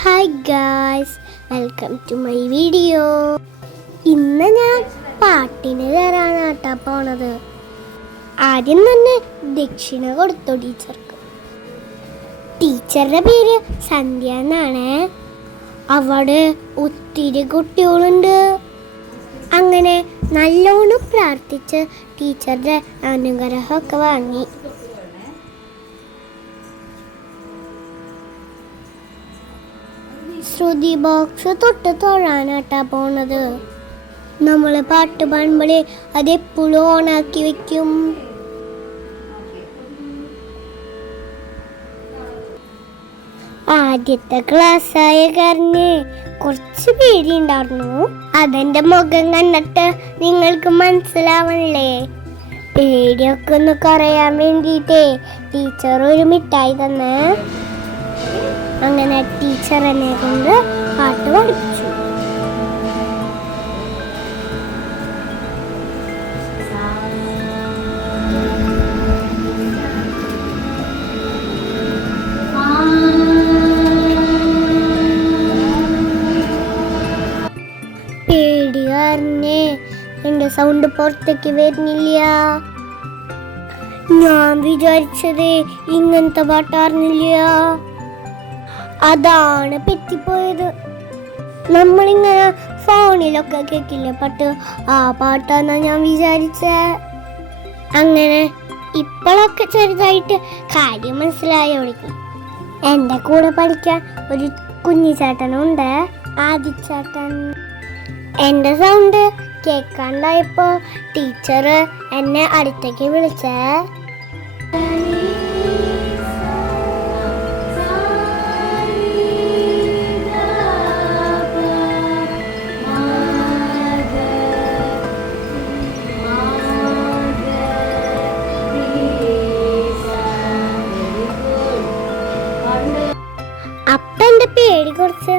Hi guys welcome to my video ഇന്ന് ഞാൻ പാട്ടിന് തരാനാട്ടാ പോണത്. ആദ്യം തന്നെ ദക്ഷിണ കൊടുത്തു ടീച്ചർക്ക്. ടീച്ചറുടെ പേര് സന്ധ്യ എന്നാണ്. അവിടെ ഒത്തിരി കുട്ടികളുണ്ട്. അങ്ങനെ നല്ലോണം പ്രാർത്ഥിച്ച് ടീച്ചറുടെ അനുഗ്രഹമൊക്കെ വാങ്ങി. ശ്രുതി ബോക്സ് തൊട്ട് തൊഴാനാട്ടാ പോണത്. നമ്മൾ പാട്ട് പാടുമ്പോഴേ അതെപ്പോഴും ഓണാക്കി വെക്കും. ആദ്യത്തെ ക്ലാസ് ആയ കാരന് കുറച്ച് പേടിയുണ്ടായിരുന്നു അതെന്റെ മുഖം കണ്ടിട്ട് നിങ്ങൾക്ക് മനസ്സിലാവണില്ലേ? പേടിയൊക്കെ ഒന്ന് കുറയാൻ വേണ്ടിയിട്ടേ ടീച്ചർ ഒരു മിഠായി തന്നെ. അങ്ങനെ ടീച്ചർ എന്നെ കൊണ്ട് പാട്ട് പഠിപ്പിച്ചു. പേടി കാരണേ എന്റെ സൗണ്ട് പുറത്തേക്ക് വരുന്നില്ല. ഞാൻ വിചാരിച്ചത് ഇങ്ങനത്തെ പാട്ടാർന്നില്ല അതാണ് പറ്റിപ്പോയത്. നമ്മളിങ്ങനെ ഫോണിലൊക്കെ കേൾക്കില്ലേ പാട്ട് ആ പാട്ടാന്നാ ഞാൻ വിചാരിച്ച. അങ്ങനെ ഇപ്പോഴൊക്കെ ചെറുതായിട്ട് കാര്യം മനസ്സിലായി വിളിക്കും എന്റെ കൂടെ പഠിക്കാൻ ഒരു കുഞ്ഞിച്ചേട്ടനുണ്ട് ആദിച്ചേട്ടൻ. എന്റെ സൗണ്ട് കേൾക്കാണ്ടായപ്പോൾ ടീച്ചർ എന്നെ അടുത്തേക്ക് വിളിച്ചേ.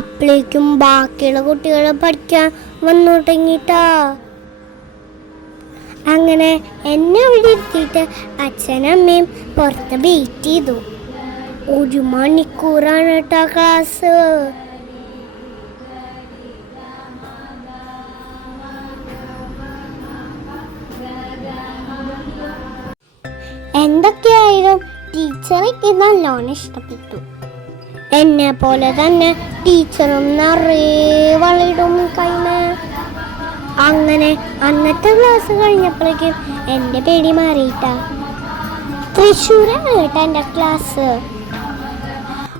അപ്പോഴേക്കും ബാക്കിയുള്ള കുട്ടികൾ പഠിക്കാൻ വന്നു തുടങ്ങിട്ടാ. അങ്ങനെ എന്നെ അവിടെ ഇരുത്തിയിട്ട് അച്ഛനും അമ്മയും പുറത്ത് വെയിറ്റ് ചെയ്തു. ഒരു മണിക്കൂറാണ് കേട്ടോ ക്ലാസ് എന്തൊക്കെയായാലും ടീച്ചറിക്ക് നല്ലോണം ഇഷ്ടപ്പെട്ടു. എന്നെ പോലെ തന്നെ ടീച്ചറും നിറയെ വളയിടും കൈമ. അങ്ങനെ അന്നത്തെ ക്ലാസ് കഴിഞ്ഞപ്പോഴേക്കും എന്റെ പേടി മാറിയിട്ടാ. തൃശ്ശൂരാണ് കേട്ടോ എന്റെ ക്ലാസ്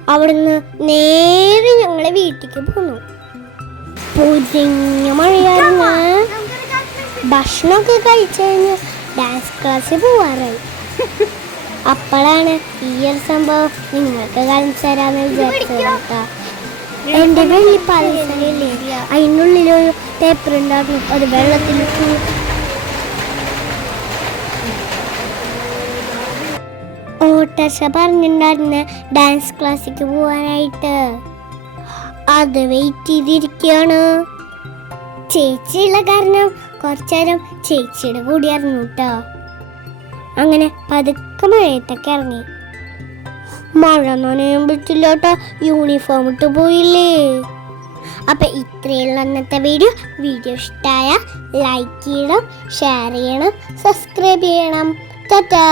അവിടുന്ന് നേരെ ഞങ്ങളെ വീട്ടിലേക്ക് പോന്നു. പൊരിഞ്ഞ മഴയായിരുന്നു. ഭക്ഷണമൊക്കെ കഴിച്ചു കഴിഞ്ഞ് ഡാൻസ് ക്ലാസ്സിൽ പോവാറായി. അപ്പോഴാണ് ഈ ഒരു സംഭവം നിങ്ങൾക്ക് കാണിച്ചു തരാന്ന് വിചാരിച്ചത് കേട്ടോ. എന്റെ വെള്ളി പാലസല്ലേ അതിനുള്ളിലൊരു പേപ്പർ ഉണ്ടാകും അത് വെള്ളത്തിൽ. ഓട്ടർഷ പറഞ്ഞിട്ടുണ്ടായിരുന്ന ഡാൻസ് ക്ലാസ്സിക്ക് പോവാനായിട്ട്. അത് വെയിറ്റ് ചെയ്തിരിക്കുകയാണ് ചേച്ചിയുള്ള കാരണം കുറച്ചേരം ചേച്ചിയുടെ കൂടിയായിരുന്നു കേട്ടോ. അങ്ങനെ പതുക്കെ മഴയത്തൊക്കെ ഇറങ്ങി. മഴ നനയാൻ യൂണിഫോം ഇട്ട് പോയില്ലേ? അപ്പൊ ഇത്രയുള്ള അന്നത്തെ വീഡിയോ വീഡിയോ ഇഷ്ടമായ ലൈക്ക് ചെയ്യണം ഷെയർ ചെയ്യണം സബ്സ്ക്രൈബ് ചെയ്യണം. ടാറ്റാ.